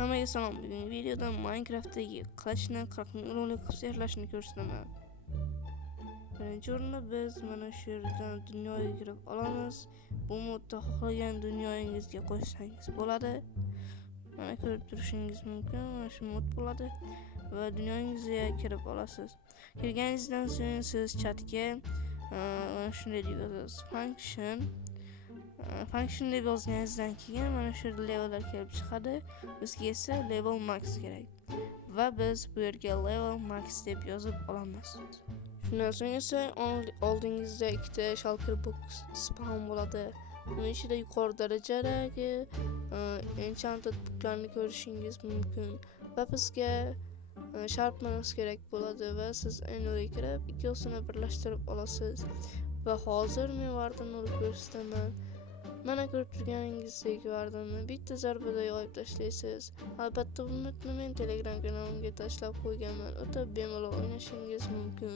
Hammaga salom. Bugungi videoda Minecraftdagi qilichni 40 ming ulovli qilib sehrlashni ko'rsataman. Birinchi o'rinda biz mana shu yerdan dunyoga kirib olamiz. Bu modda xohlagan dunyoyingizga qo'shsangiz bo'ladi. Mana ko'rib turishingiz mumkin. Mana shu mod bo'ladi va dunyoyingizga kirib olasiz. Kirganingizdan so'ng siz chatga mana shunday deb yozasiz: function deb yozganingizdan keyin mana shu levellar kelib chiqadi. Bizga esa level max kerak va biz bu yerga level max deb yozib olamiz. Shundan so'ng esa oldingizda ikkita shulker box spawn bo'ladi. Uning ichida yuqori darajadagi enchanted booklarni ko'rishingiz mumkin va bizga sharpness kerak bo'ladi va siz endi kirib ikkovsini birlashtirib olasiz. Va hozir men vardani urib ko'rsataman. Mana ko'rib turganingizdek vardani bitta zarbada yoyib tashlaysiz. Albatta buni men Telegram kanalimga tashlab qo'yganman. O'ta bemalol o'ynashingiz mumkin.